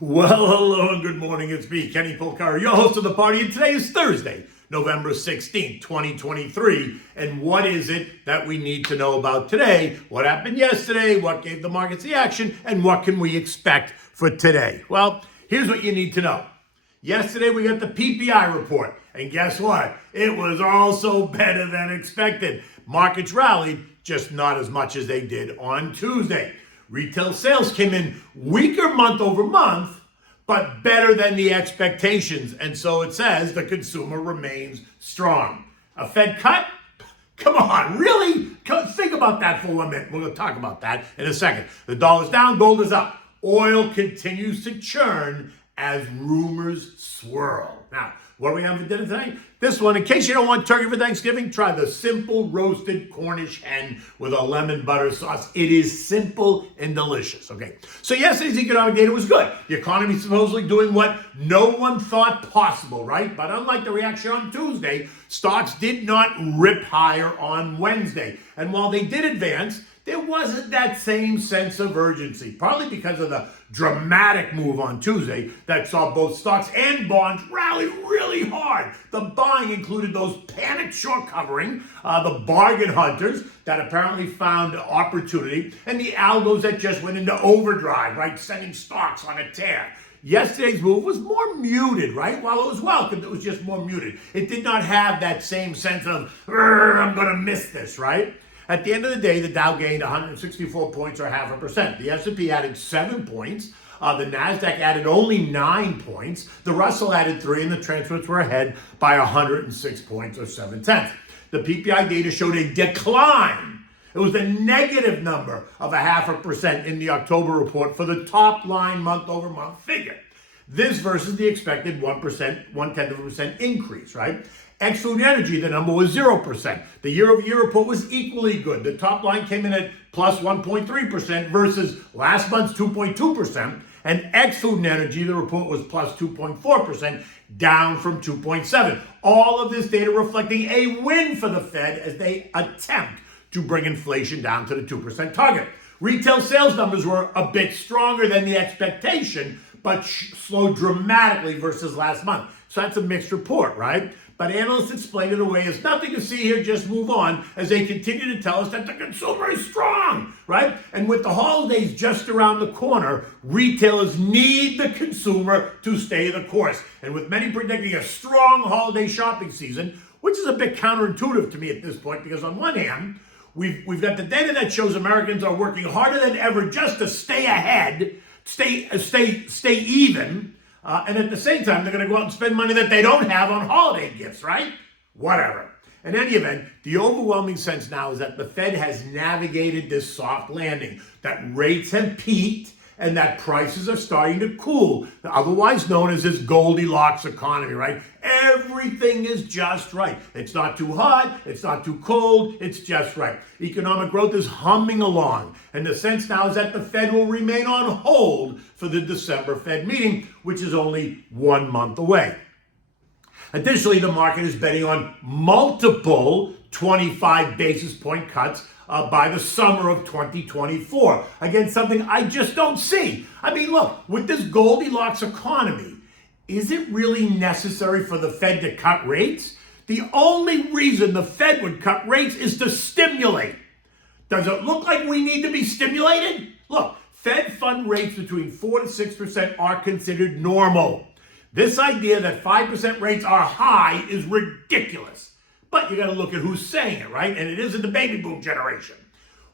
Well, hello and good morning. It's me, ច្ចʰǒcy̌, your host of the party, and today is Thursday, November 16th, 2023. And what is it that we need to know about today? What happened yesterday? What gave the markets the action? And what can we expect for today? Well, here's what you need to know. Yesterday, we got the PPI report. And guess what? It was also better than expected. Markets rallied, just not as much as they did on Tuesday. Retail sales came in weaker month over month, but better than the expectations. And so it says the consumer remains strong. A Fed cut? Come on, really? Think about that for 1 minute. We're going to talk about that in a second. The dollar's down, gold is up. Oil continues to churn as rumors swirl. Now, what do we have for dinner tonight? This one, in case you don't want turkey for Thanksgiving, try the simple roasted Cornish hen with a lemon butter sauce. It is simple and delicious. Okay, so yesterday's economic data was good. The economy is supposedly doing what no one thought possible, right? But unlike the reaction on Tuesday, stocks did not rip higher on Wednesday. And while they did advance, there wasn't that same sense of urgency, partly because of the dramatic move on Tuesday that saw both stocks and bonds rally really hard. The buying included those panicked short covering, the bargain hunters that apparently found opportunity, and the algos that just went into overdrive, right, sending stocks on a tear. Yesterday's move was more muted, right? While it was welcomed, it was just more muted. It did not have that same sense of, I'm going to miss this, right? At the end of the day, the Dow gained 164 points or 0.5%. The S&P added 7 points. The NASDAQ added only 9 points. The Russell added 3, and the transfers were ahead by 106 points or 0.7. The PPI data showed a decline. It was a negative number of 0.5% in the October report for the top line month-over-month figure. This versus the expected 0.1% increase, right? Ex-food energy, the number was 0%. The year-over-year report was equally good. The top line came in at plus 1.3% versus last month's 2.2%. And ex-food energy, the report was plus 2.4%, down from 2.7%. All of this data reflecting a win for the Fed as they attempt to bring inflation down to the 2% target. Retail sales numbers were a bit stronger than the expectation, but slowed dramatically versus last month. So that's a mixed report, right? But analysts explain it away as nothing to see here, just move on, as they continue to tell us that the consumer is strong, right? And with the holidays just around the corner, retailers need the consumer to stay the course. And with many predicting a strong holiday shopping season, which is a bit counterintuitive to me at this point, because on one hand, we've got the data that shows Americans are working harder than ever just to stay ahead, stay even, and at the same time, they're going to go out and spend money that they don't have on holiday gifts, right? Whatever. In any event, the overwhelming sense now is that the Fed has navigated this soft landing, that rates have peaked, and that prices are starting to cool, otherwise known as this Goldilocks economy, right? Everything is just right. It's not too hot, it's not too cold, it's just right. Economic growth is humming along, and the sense now is that the Fed will remain on hold for the December Fed meeting, which is only 1 month away. Additionally, the market is betting on multiple 25 basis point cuts by the summer of 2024. Again, something I just don't see. I mean, look, with this Goldilocks economy, is it really necessary for the Fed to cut rates? The only reason the Fed would cut rates is to stimulate. Does it look like we need to be stimulated? Look, Fed fund rates between 4 to 6% are considered normal. This idea that 5% rates are high is ridiculous. But you got to look at who's saying it, right? And it isn't the baby boom generation.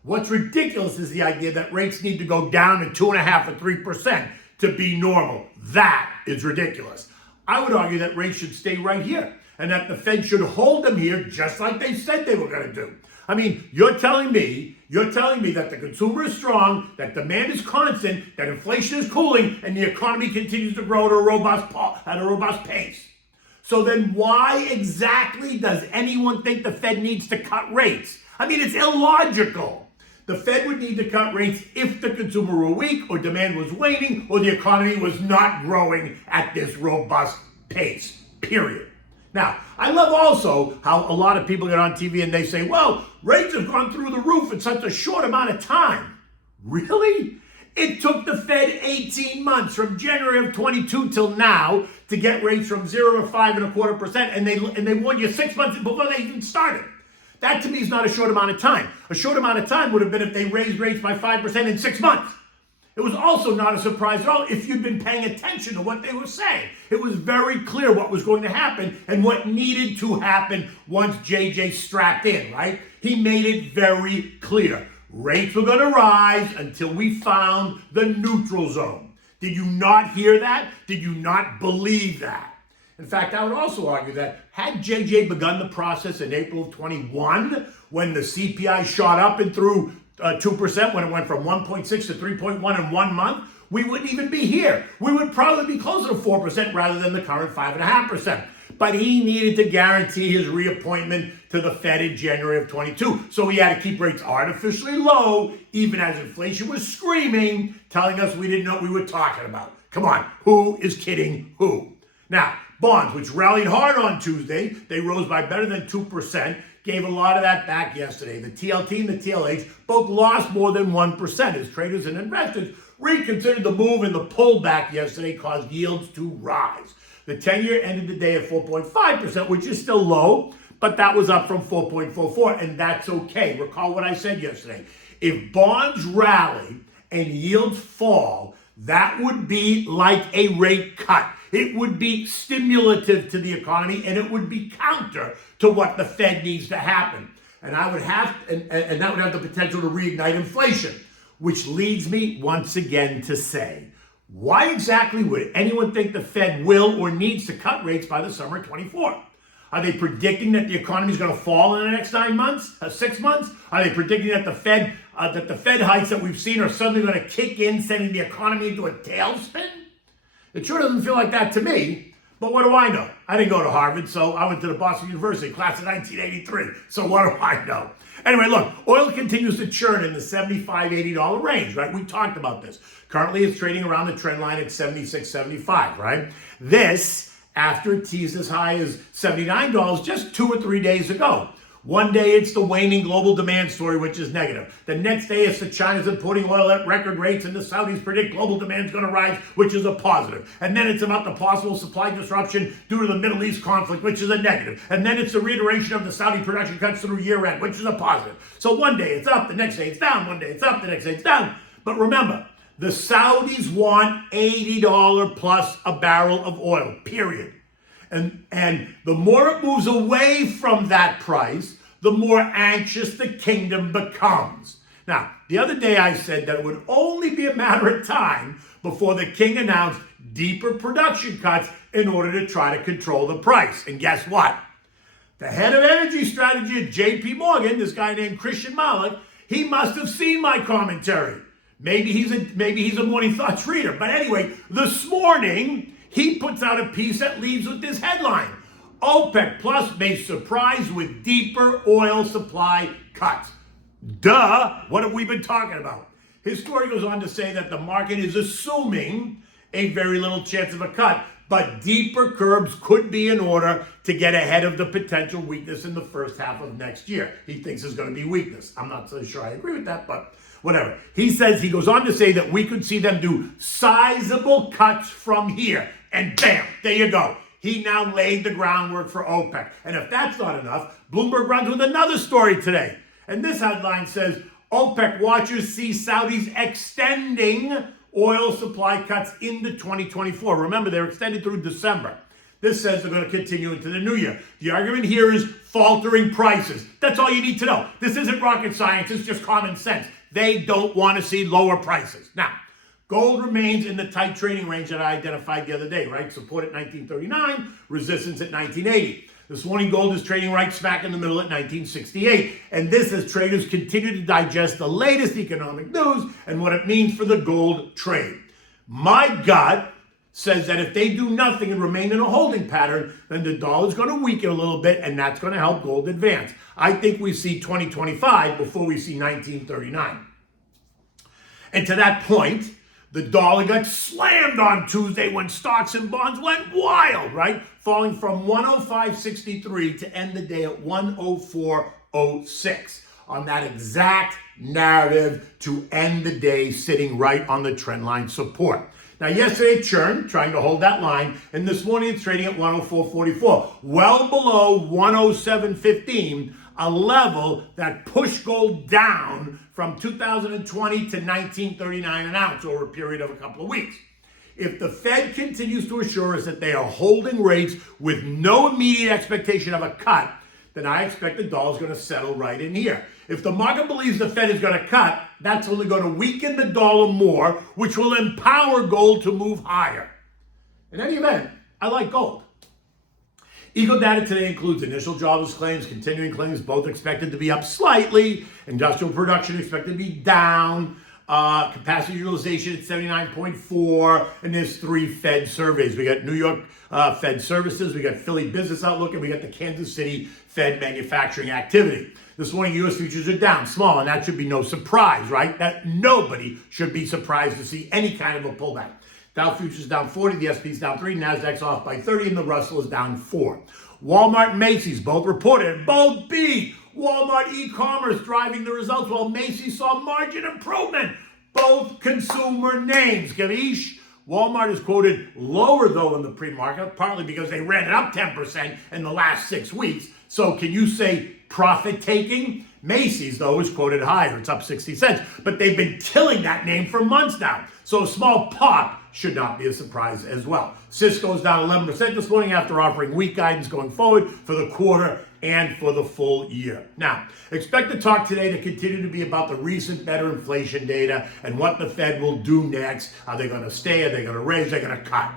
What's ridiculous is the idea that rates need to go down to 2.5% or 3% to be normal. That is ridiculous. I would argue that rates should stay right here and that the Fed should hold them here just like they said they were going to do. I mean, you're telling me that the consumer is strong, that demand is constant, that inflation is cooling, and the economy continues to grow at a robust pace. So then why exactly does anyone think the Fed needs to cut rates? I mean, it's illogical. The Fed would need to cut rates if the consumer were weak or demand was waning or the economy was not growing at this robust pace, period. Now, I love also how a lot of people get on TV and they say, well, rates have gone through the roof in such a short amount of time. Really? It took the Fed 18 months from January of 22 till now to get rates from 0 to 5.25%, and they warned you 6 months before they even started. That to me is not a short amount of time. A short amount of time would have been if they raised rates by 5% in 6 months. It was also not a surprise at all if you'd been paying attention to what they were saying. It was very clear what was going to happen and what needed to happen once JJ strapped in, right? He made it very clear. Rates were going to rise until we found the neutral zone. Did you not hear that? Did you not believe that? In fact, I would also argue that had JJ begun the process in April of 21, when the CPI shot up and through 2%, when it went from 1.6 to 3.1 in 1 month, we wouldn't even be here. We would probably be closer to 4% rather than the current 5.5%. But he needed to guarantee his reappointment to the Fed in January of 22. So he had to keep rates artificially low, even as inflation was screaming, telling us we didn't know what we were talking about. Come on, who is kidding who? Now, bonds, which rallied hard on Tuesday, they rose by better than 2%, gave a lot of that back yesterday. The TLT and the TLH both lost more than 1% as traders and investors reconsidered the move, and the pullback yesterday caused yields to rise. The 10-year ended the day at 4.5%, which is still low, but that was up from 4.44, and that's okay. Recall what I said yesterday. If bonds rally and yields fall, that would be like a rate cut. It would be stimulative to the economy, and it would be counter to what the Fed needs to happen. And that would have the potential to reignite inflation, which leads me once again to say, why exactly would anyone think the Fed will or needs to cut rates by the summer of 24? Are they predicting that the economy is going to fall in the next 6 months? Are they predicting that the Fed hikes that we've seen are suddenly going to kick in, sending the economy into a tailspin? It sure doesn't feel like that to me, but what do I know? I didn't go to Harvard, so I went to the Boston University, class of 1983, so what do I know? Anyway, look, oil continues to churn in the $75, $80 range, right? We talked about this. Currently, it's trading around the trend line at 76, 75, right? This, after it teased as high as $79 just 2 or 3 days ago. One day it's the waning global demand story, which is negative. The next day it's the China's importing oil at record rates and the Saudis predict global demand is going to rise, which is a positive. And then it's about the possible supply disruption due to the Middle East conflict, which is a negative. And then it's the reiteration of the Saudi production cuts through year end, which is a positive. So one day it's up, the next day it's down, one day it's up, the next day it's down. But remember, the Saudis want $80 plus a barrel of oil, period. And the more it moves away from that price, the more anxious the kingdom becomes. Now, the other day I said that it would only be a matter of time before the king announced deeper production cuts in order to try to control the price. And guess what? The head of energy strategy at JP Morgan, this guy named Christian Malik, he must have seen my commentary. Maybe he's a Morning Thoughts reader. But anyway, this morning, he puts out a piece that leads with this headline. OPEC Plus may surprise with deeper oil supply cuts. Duh, what have we been talking about? His story goes on to say that the market is assuming a very little chance of a cut, but deeper curbs could be in order to get ahead of the potential weakness in the first half of next year. He thinks there's going to be weakness. I'm not so sure I agree with that, but whatever. He goes on to say that we could see them do sizable cuts from here. And bam, there you go. He now laid the groundwork for OPEC. And if that's not enough, Bloomberg runs with another story today. And this headline says, OPEC watchers see Saudis extending oil supply cuts into 2024. Remember, they're extended through December. This says they're going to continue into the new year. The argument here is faltering prices. That's all you need to know. This isn't rocket science. It's just common sense. They don't want to see lower prices. Now, gold remains in the tight trading range that I identified the other day, right? Support at 1939, resistance at 1980. This morning, gold is trading right smack in the middle at 1968. And this as traders continue to digest the latest economic news and what it means for the gold trade. My gut says that if they do nothing and remain in a holding pattern, then the dollar is going to weaken a little bit, and that's going to help gold advance. I think we see 2025 before we see 1939. And to that point, the dollar got slammed on Tuesday when stocks and bonds went wild, right? Falling from 105.63 to end the day at 104.06 on that exact narrative to end the day sitting right on the trend line support. Now, yesterday it churned, trying to hold that line, and this morning it's trading at 104.44, well below 107.15, a level that pushed gold down from 2020 to 1939 an ounce over a period of a couple of weeks. If the Fed continues to assure us that they are holding rates with no immediate expectation of a cut, then I expect the dollar is going to settle right in here. If the market believes the Fed is going to cut, that's only going to weaken the dollar more, which will empower gold to move higher. In any event, I like gold. Eco data today includes initial jobless claims, continuing claims, both expected to be up slightly, industrial production expected to be down, capacity utilization at 79.4, and there's 3 Fed surveys. We got New York Fed Services, we got Philly Business Outlook, and we got the Kansas City Fed Manufacturing Activity. This morning, U.S. futures are down, small, and that should be no surprise, right? That nobody should be surprised to see any kind of a pullback. Dow futures down 40, the S&P's down 3, Nasdaq's off by 30, and the Russell is down 4. Walmart and Macy's both reported, both beat. Walmart e-commerce driving the results, while Macy's saw margin improvement. Both consumer names, ḥǒķǐ. Walmart is quoted lower, though, in the pre-market, partly because they ran it up 10% in the last 6 weeks. So can you say profit-taking? Macy's, though, is quoted higher. It's up 60 cents. But they've been killing that name for months now. So a small pop should not be a surprise as well. Cisco's down 11% this morning after offering weak guidance going forward for the quarter and for the full year. Now, expect the talk today to continue to be about the recent better inflation data and what the Fed will do next. Are they going to stay? Are they going to raise? Are they going to cut?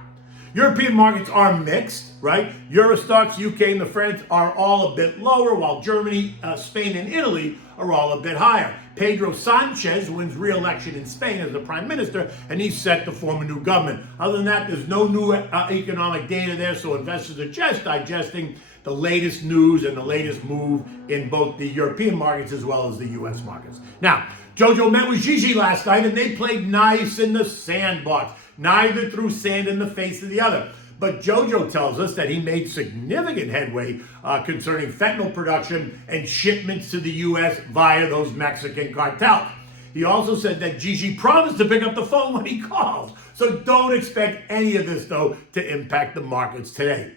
European markets are mixed, right? Eurostoxx, UK, and the France are all a bit lower, while Germany, Spain, and Italy are all a bit higher. Pedro Sanchez wins re-election in Spain as the prime minister, and he's set to form a new government. Other than that, there's no new economic data there, so investors are just digesting the latest news and the latest move in both the European markets as well as the U.S. markets. Now, Jojo met with ḥǐķǐ last night, and they played nice in the sandbox. Neither threw sand in the face of the other. But Jojo tells us that he made significant headway concerning fentanyl production and shipments to the U.S. via those Mexican cartels. He also said that ḥǐķǐ promised to pick up the phone when he calls. So don't expect any of this, though, to impact the markets today.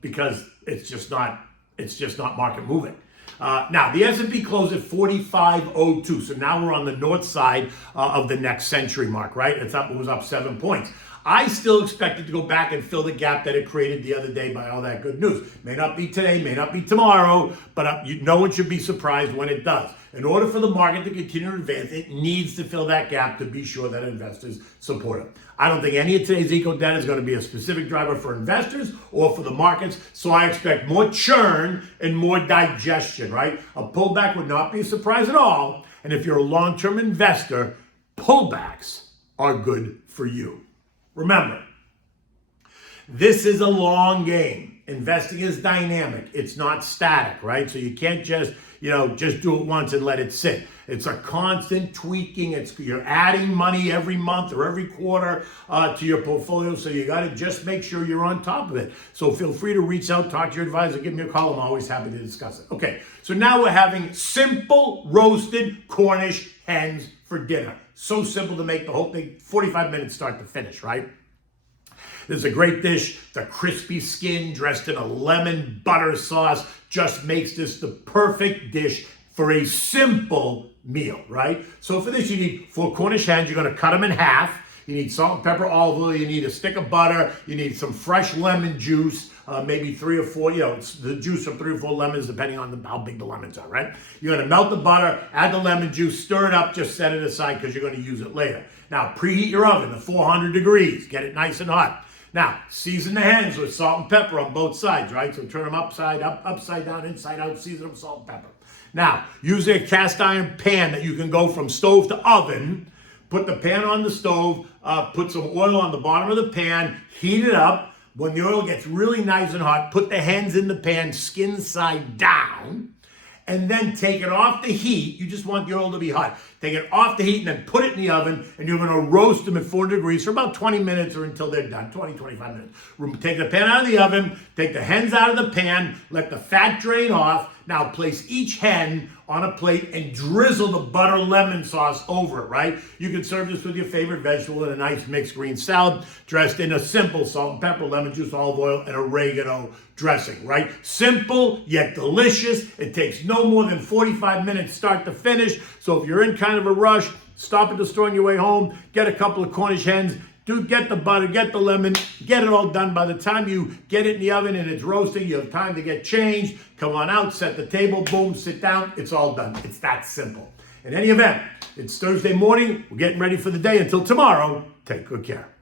Because it's just not market moving. Now, the S&P closed at 45.02, so now we're on the north side of the next century mark, right? It was up 7 points. I still expect it to go back and fill the gap that it created the other day by all that good news. May not be today, may not be tomorrow, but no one should be surprised when it does. In order for the market to continue to advance, it needs to fill that gap to be sure that investors support it. I don't think any of today's eco data is going to be a specific driver for investors or for the markets, so I expect more churn and more digestion, right? A pullback would not be a surprise at all, and if you're a long-term investor, pullbacks are good for you. Remember, this is a long game. Investing is dynamic. It's not static, right? So you can't just do it once and let it sit. It's a constant tweaking. You're adding money every month or every quarter to your portfolio. So you got to just make sure you're on top of it. So feel free to reach out, talk to your advisor, give me a call. I'm always happy to discuss it. Okay, so now we're having simple roasted Cornish hens for dinner. So simple to make the whole thing, 45 minutes start to finish, right? There's a great dish. The crispy skin dressed in a lemon butter sauce just makes this the perfect dish for a simple meal, right? So for this, you need 4 Cornish hens. You're going to cut them in half. You need salt and pepper, olive oil. You need a stick of butter. You need some fresh lemon juice, maybe 3 or 4, the juice of 3 or 4 lemons, depending on how big the lemons are, right? You're going to melt the butter, add the lemon juice, stir it up, just set it aside because you're going to use it later. Now, preheat your oven to 400 degrees. Get it nice and hot. Now, season the hens with salt and pepper on both sides, right? So turn them upside down, inside out, season them with salt and pepper. Now, use a cast iron pan that you can go from stove to oven. Put the pan on the stove, put some oil on the bottom of the pan, heat it up. When the oil gets really nice and hot, put the hens in the pan, skin side down, and then take it off the heat. You just want the oil to be hot. take it off the heat, and then put it in the oven, and you're going to roast them at 400 degrees for about 20 minutes or until they're done, 20, 25 minutes. Take the pan out of the oven, take the hens out of the pan, let the fat drain off. Now place each hen on a plate and drizzle the butter lemon sauce over it, right? You can serve this with your favorite vegetable in a nice mixed green salad, dressed in a simple salt and pepper, lemon juice, olive oil, and oregano dressing, right? Simple, yet delicious. It takes no more than 45 minutes start to finish. So if you're in kind of a rush, stop at the store on your way home, get a couple of Cornish hens, get the butter, get the lemon, get it all done. By the time you get it in the oven and it's roasting, you have time to get changed. Come on out, set the table, boom, sit down. It's all done. It's that simple. In any event, it's Thursday morning. We're getting ready for the day. Until tomorrow, take good care.